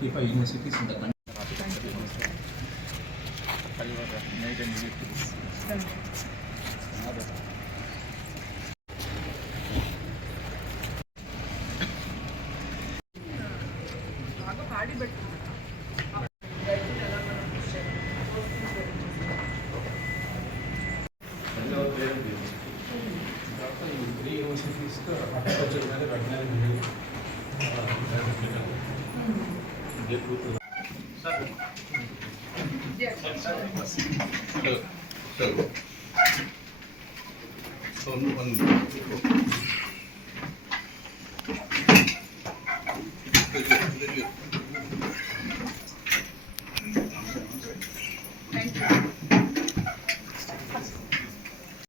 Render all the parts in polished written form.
25 universities in the country.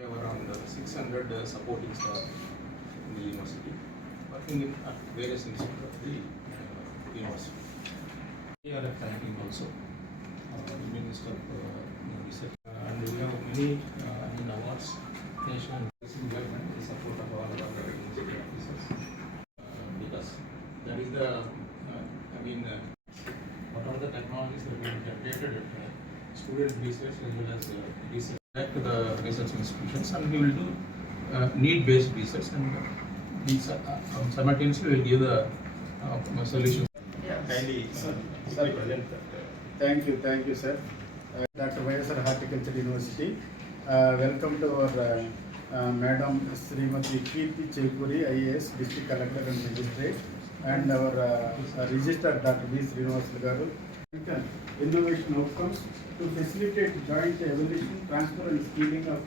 Around 600 supporting staff in the university, working at various institutes of the university. We are thanking also the Minister of Research, and we have many awards, national government, the support of all of our university officers, because that is the what are the technologies that we have generated at student research as well as research back to the research institutions, and we will do need-based research, and these simultaneously will give the solutions. Kindly, Thank you, sir. Dr. YSR Horticulture University. Welcome to our Madam Srimati Kirti Chekuri, IAS, District Collector and Magistrate, and our Registrar Dr. V. Srinivas Garu. Innovation outcomes to facilitate joint evaluation, transfer and scaling of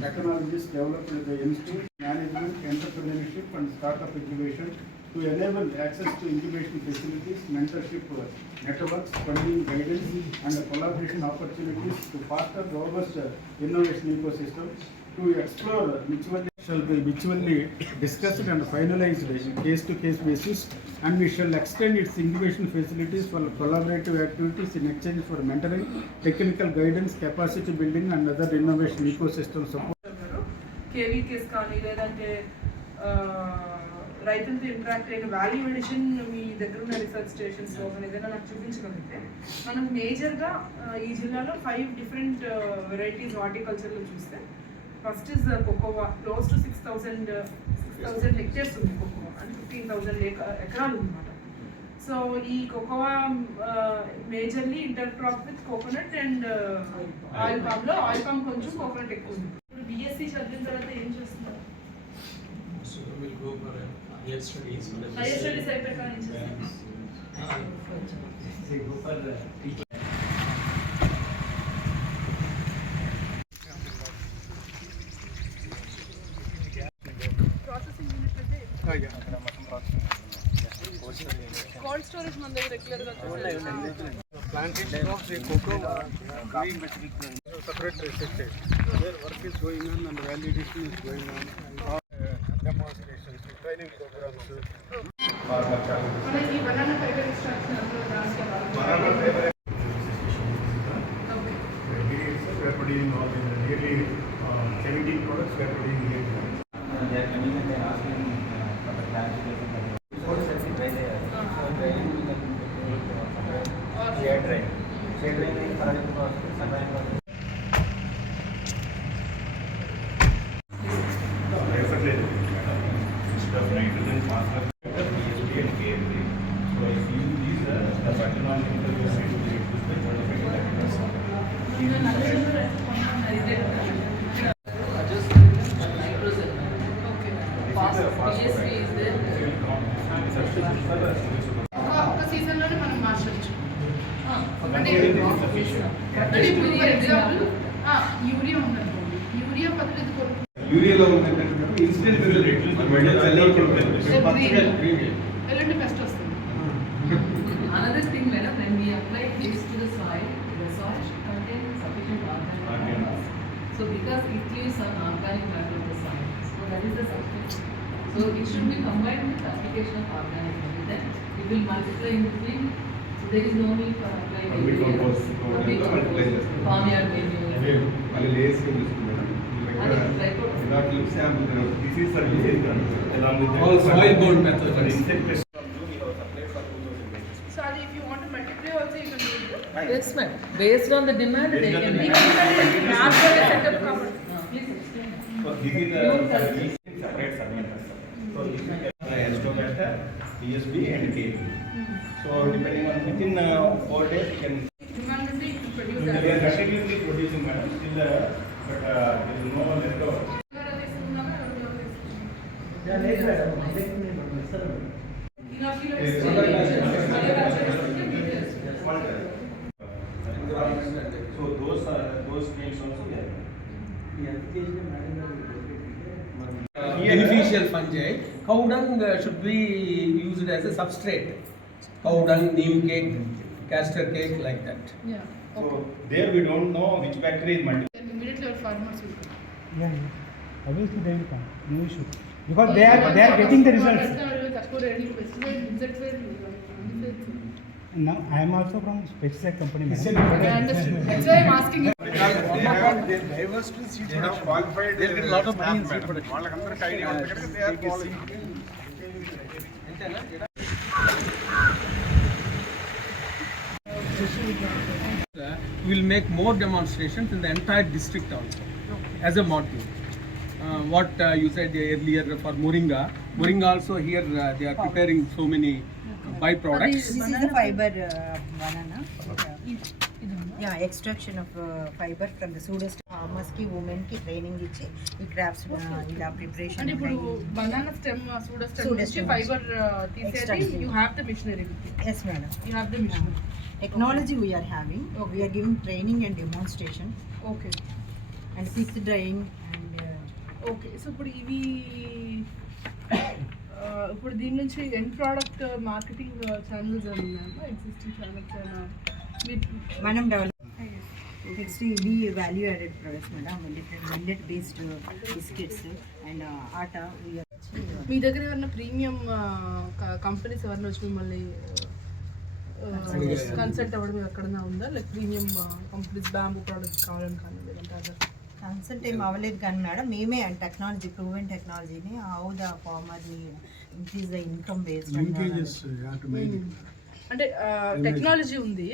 technologies developed in the institute, management, entrepreneurship and startup incubation, to enable access to incubation facilities, mentorship networks, funding, guidance and collaboration opportunities to foster robust innovation ecosystem, to explore shall be mutually discussed and finalized in case-to-case basis, and we shall extend its incubation facilities for collaborative activities in exchange for mentoring, technical guidance, capacity building and other innovation ecosystem support. KVKs కానీ లేదంటే రైతులతో interact అయిన value addition మీ దగ్గర ఉన్న research స్టేషన్స్లో ఏదైనా నాకు చూపించగలిగితే మనం మేజర్గా ఈ జిల్లాలో 5 డిఫరెంట్ వెరైటీస్ హార్టికల్చర్లో చూస్తే first is cocoa, close to 6,000 hectares ఉంది కోకోవా, అంటే 15,000 ఎకరాలు ఉందన్నమాట. సో ఈ cocoa majorly intercrop with coconut and ఆయిల్ పామ్లో ఆయిల్ పామ్ కొంచెం కోకోనట్ ఎక్కువ ఉంది. ఇప్పుడు బిఎస్సి చదివిన తర్వాత ఏం చేస్తున్నారు? Higher studies. Higher studies అయిపోయాక ఏం చేస్తారు? ప్రాసెసింగ్ యూనిట్ అయితే కోల్డ్ స్టోరేజ్ మన దగ్గర రెగ్యులర్గా Plantation of the cocoa growing separate research. Their work is going on and validation is going on. Demonstrations, training programs. మనకి బనానా ఫైబర్ ఎక్స్ట్రాక్షన్ అందులో రాసుకోవాలి. Banana fiber. We are producing all the nearly 17 products. We are producing here. They are coming and they are asking for the clarification. Before setting dry layer, so drying we can take shade drying. Shade drying is for example process, sunrise process. Nitrogen, phosphorus, DSP and KMP. So if you use these, the button chemical is going to be reduced by 25%. ఒక సీజన్లోనే మనం మార్చవచ్చు. అంటే ఇప్పుడు example urea ఉందనుకోండి, urea బదులు ఇది కొనుక్కుంటాం. యూరియాలో incident ఎల్లుండి పెస్ట్ వస్తుంది. Another thing, madam, when we apply this to the soil contains sufficient organic matter. So because it gives an organic matter of the soil, so that is the substance. So it should be combined with application of organic matter. Then it will multiply in between. So there is no need for applying farmyard manure. This is All soil borne method. So if you you want to multiply also, you can do it. Yes, ma'am. Based on the demand, they Based on can. the Even large scale setup cover. Please explain. So this is the separate surveillance. So if you can Astro-Vector, TSB and KB. So depending on within 4 days you can. Demand unti you can produce We that. are continuously producing, madam. Still, but there is no leftover. So those claims also we have. Beneficial fungi. Cow dung should be used as a substrate. Cow dung, neem cake, castor cake, like that. Yeah. So there we don't know which bacteria is multiple. Then immediately our farmers will come. Yeah, obviously they will come. No issue. Because they are getting the results. Now I am also from pesticide company. I understood. That's why I'm asking you. They have qualified. There is a lot of money in seed production. వాళ్ళకందరికీ idea ఉంది కనుక they are following. We will make more demonstrations in the entire district also, as a module. What you said earlier for Moringa. Moringa also here they are preparing so many byproducts. This is the fiber banana. Yeah, extraction of fiber from the pseudost. Farmers ki women ki training ichi ఈ crafts ఇలా preparation And ఇప్పుడు banana stem, pseudo stem fiber తీసేది, you have the machinery with you. Yes madam. You have the machinery. Technology we are having. Okay. We are giving training and demonstration Okay. and quick drying and okay so ఇప్పుడు ఇవి ఇప్పుడు దీని నుంచి end product marketing channels ఉన్నాయా, existing channels మనం develop next ఇవి value added products madam, different millet based biscuits and atta. మీ దగ్గర ఏమన్నా ప్రీమియం కంపెనీస్ ఎవరైనా వచ్చి మిమ్మల్ని కన్సల్ట్ అవ్వడం ఎక్కడన్నా ఉందా, like premium companies bamboo products కావాలని కానీ లేదంటే అదర్ కన్సల్ట్ ఏం అవ్వలేదు కానీ మేడం మేమే అండ్ టెక్నాలజీ ప్రూవెన్ టెక్నాలజీని హౌ ద ఫార్మర్ని ఇంక్రీజ్ ద ఇన్కమ్ బేస్డ్ అంటే టెక్నాలజీ ఉంది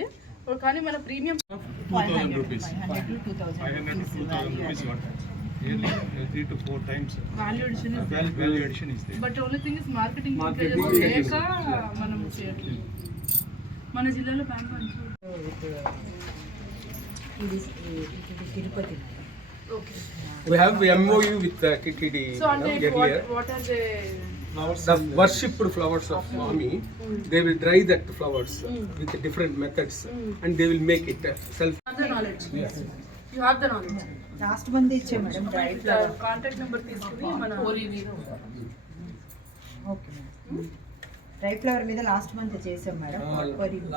కానీ మన premium 500 to 2000 rupees Yearly 3 to 4 times. Value addition Value addition is there. But only thing is marketing చేయక మనం చేయట్లేదు. మన జిల్లాలో బ్యాంక్ ఇది Tirupati. Okay We have MOU with TTD so అంటే earlier. What are they The worshipped flowers of Swami, they will dry that flowers with different methods, and they will make it self. The knowledge you have the knowledge. Last month ఇచ్చే madam dry flower. Contact number తీసుకుని మన okay madam. Dry flower మీద last month చేసాం madam.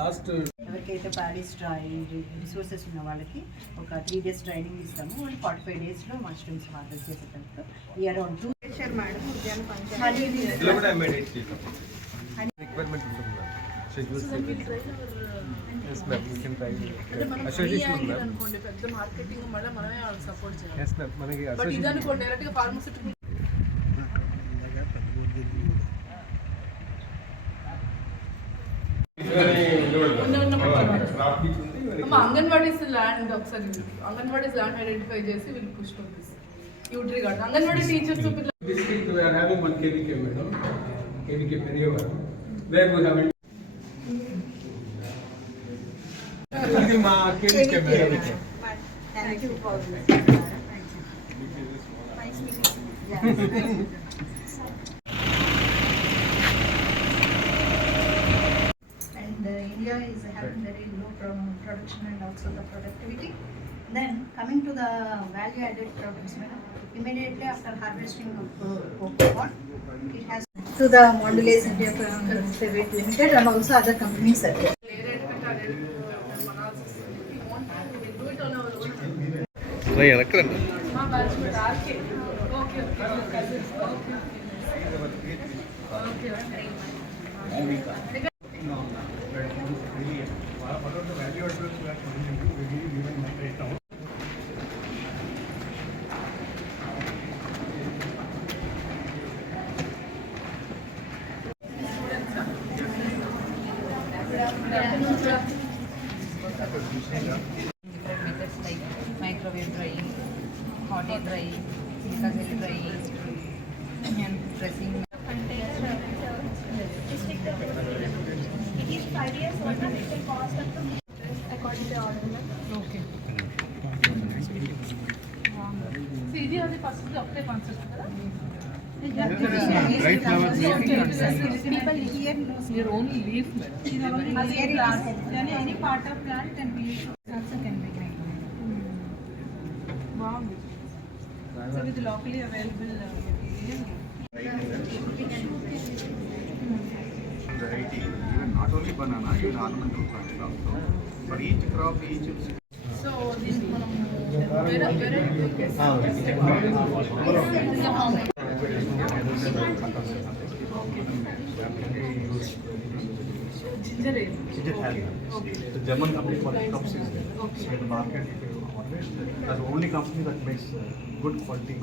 Last ఎవరికైతే ప్యారిస్ resources ఉన్న వాళ్ళకి ఒక 3 days ట్రైనింగ్ ఇస్తాము. వాళ్ళు 45 daysలో మష్రూమ్స్ హార్వెస్ట్ చేసేటట్టు ఇయర్ ఆన్ 2 మేడం. Requirement ఉంటుంది ma'am. Schedules. Yes ma'am, we can try. అంటే మనం Association ఉంది ma'am. అనుకోండి పెద్ద మార్కెటింగ్ మళ్ళీ మనమే వాళ్ళకి సపోర్ట్ చేయాలి. Yes ma'am, మనకి బట్ ఇది association. అనుకోండి డైరెక్ట్ గా ఫార్మస్యూటికల్ అంగన్వాడీస్ ల్యాండ్ ఒకసారి అంగన్వాడీస్ ల్యాండ్ ఐడెంటిఫై చేసి వీళ్ళు పుష్ పంపిస్తారు. యూట్రీ guard anganwadi teachers district we are having one KVK madam, KVK Periyavaram, where we have it. ఇది మా KVK madam. Thank you for and India is having very low production and also the productivity. Then coming to the value added products, immediately after harvesting of cocoa, it has to the Mondelez India Private Limited and also other companies are there. What are the value added we are going to be given right now? Good afternoon. Different methods like microwave drying, hot air drying, silica gel drying, and pressing. It is 5 years worth of actual cost of the according to order. Okay. So ఇది అది first ఒకటే concept కదా. Right now, People here knows Your own leaf any part of plant can be also can be grown. బాగుంది. So with locally available material. variety, even not only banana, even ornamental plants also. For each crop, each so దీనికి మనం వేరే ginger The German company for cups is there. So in the market, always as the only company that makes good quality.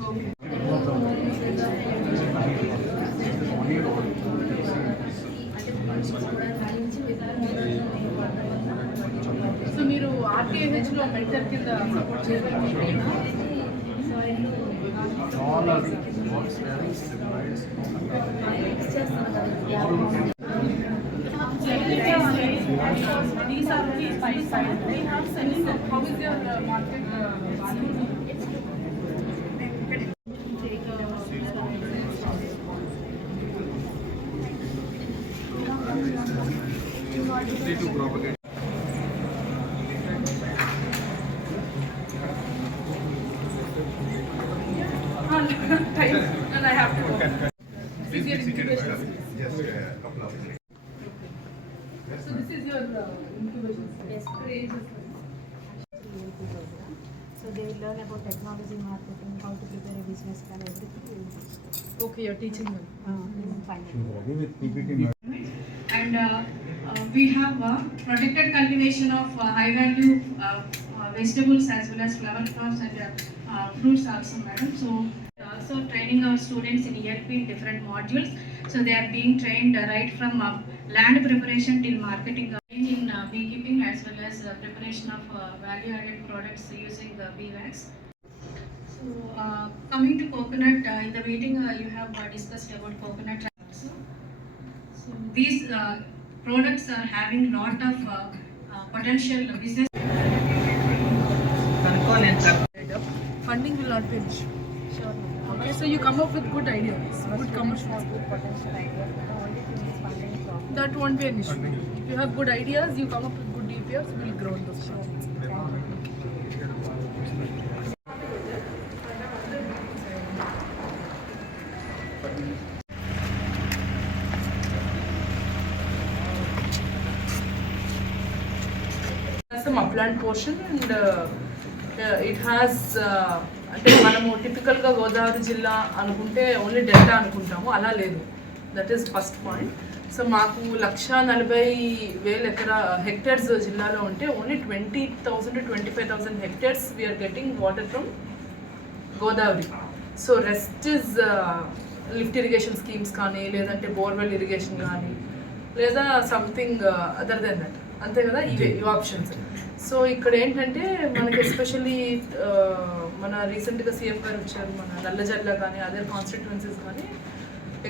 So మీరు ఆర్టీఐహెచ్లో mentor కింద support చేయగలుగుతారా? All are works very civilized. These are only 5 sides. They have selling. How is your market value? to propagate. And I have to work. This is your incubation. Yes, couple of minutes. So this is your incubation. Yes. Range. So they will learn about technology, marketing, how to prepare a business plan, everything we will teach. Okay, you're teaching them. And we have protected cultivation of high value vegetables as well as flower crops and fruits also, madam. So also training our students in ELP in different modules. So they are being trained right from land preparation till marketing in beekeeping as well as preparation of value added products using beewax. So coming to coconut, in the meeting you have discussed about coconut also. So these products are having lot of potential business. Funding will not be an issue. Sure. Okay, so you come up with good ideas, good commercial. Good potential ideas. Only thing is funding from. That won't be an issue. If you have good ideas, you come up with good DPRs, we'll grow in those projects. Some upland portion and it has అంటే మనము టిపికల్గా గోదావరి జిల్లా అనుకుంటే only delta అనుకుంటాము, అలా లేదు. That is first point. So మాకు 140,000 hectares జిల్లాలో ఉంటే only 20,000 to 25,000 hectares we are getting water from Godavari. So rest is lift irrigation schemes కానీ లేదంటే బోర్వెల్ ఇరిగేషన్ కానీ లేదా సంథింగ్ అదర్ దెన్ దట్, అంతే కదా. ఇవే ఆప్షన్స్. సో ఇక్కడ ఏంటంటే మనకి ఎస్పెషల్లీ మన రీసెంట్గా సీఎం గారు వచ్చారు, మన నల్లజల్ల కానీ అదర్ కాన్స్టిట్యువెన్సీస్ కానీ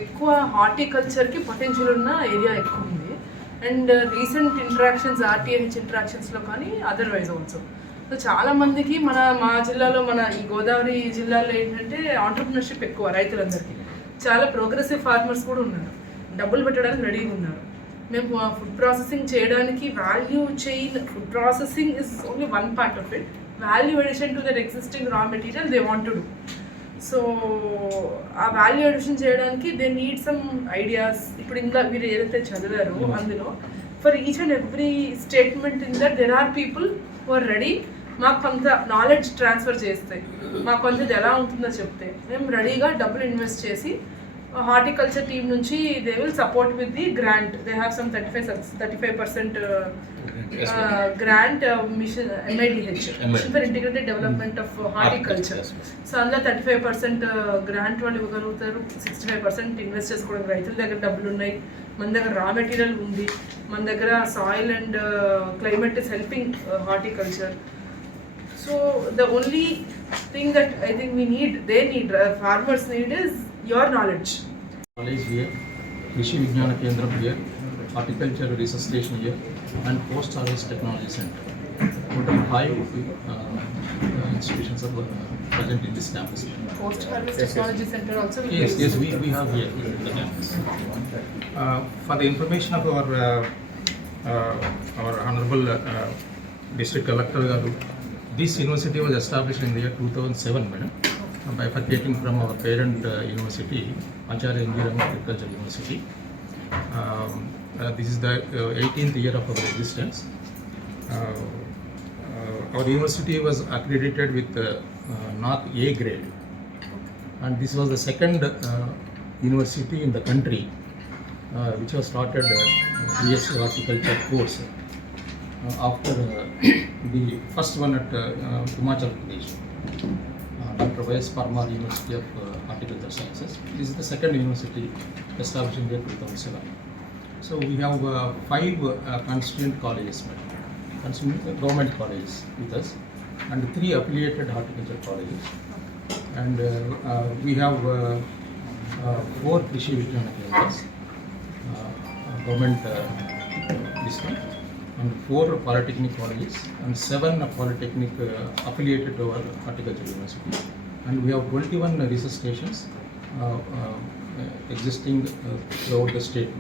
ఎక్కువ హార్టికల్చర్కి పొటెన్షియల్ ఉన్న ఏరియా ఎక్కువ ఉంది. అండ్ రీసెంట్ ఇంటరాక్షన్స్ ఆర్టీఐహెచ్ ఇంటరాక్షన్స్లో కానీ అదర్వైజ్ ఆల్సో. సో చాలామందికి మా జిల్లాలో మన ఈ గోదావరి జిల్లాలో ఏంటంటే ఆంటర్ప్రినర్షిప్ ఎక్కువ రైతులందరికీ. చాలా ప్రోగ్రెసివ్ ఫార్మర్స్ కూడా ఉన్నారు, డబ్బులు పెట్టడానికి రెడీగా ఉన్నారు. మేము ఫుడ్ ప్రాసెసింగ్ చేయడానికి value chain, food processing is only one part of it. Value addition to that existing raw material they want to do. So ఆ వాల్యూ అడిషన్ చేయడానికి దే నీడ్ సమ్ ఐడియాస్. ఇప్పుడు ఇంకా మీరు ఏదైతే చదివారో అందులో for each and every statement in that there are people who are ready. మాకు కొంత నాలెడ్జ్ ట్రాన్స్ఫర్ చేస్తే, మాకు కొంత ఎలా ఉంటుందో చెప్తే మేము రెడీగా డబ్బులు ఇన్వెస్ట్ చేసి హార్టికల్చర్ టీమ్ నుంచి they will support with the grant. They have some 35% grant mission MIDH, mission for integrated development of horticulture. So అందులో 35% గ్రాంట్ వాళ్ళు ఇవ్వగలుగుతారు, 65% ఇన్వెస్ట్ చేసుకోవడానికి రైతుల దగ్గర డబ్బులు ఉన్నాయి, మన దగ్గర రా మెటీరియల్ ఉంది. మన దగ్గర soil and climate is helping horticulture. So the only thing that I think they need, farmers need is your knowledge. College here, Krishi Vijnana Kendram here, Horticulture Research Station here, and Post Harvest Technology Center. Total 5 institutions are present in this campus. Post Harvest Technology Center also will Yes, be yes, we have here in the campus. For the information of our Honorable District Collector Garu, this university was established in the year 2007, madam, bifurcating from our parent university, Acharya Engineering Agriculture University. This is the 18th year of our existence. Our university was accredited with North A grade, and this was the second university in the country which was started BSc Horticulture course after the first one at Himachal Pradesh, Dr. Y.S. Parmar University of Horticulture Sciences. This is the second university established in the year 2007. So we have 5 constituent colleges, government colleges with us, and 3 affiliated horticulture colleges, and we have 4 Krishi Vijnana Kendras, government district, and 4 polytechnic colleges, and 7 polytechnic affiliated to our horticulture university, and we have 21 research stations existing throughout the state.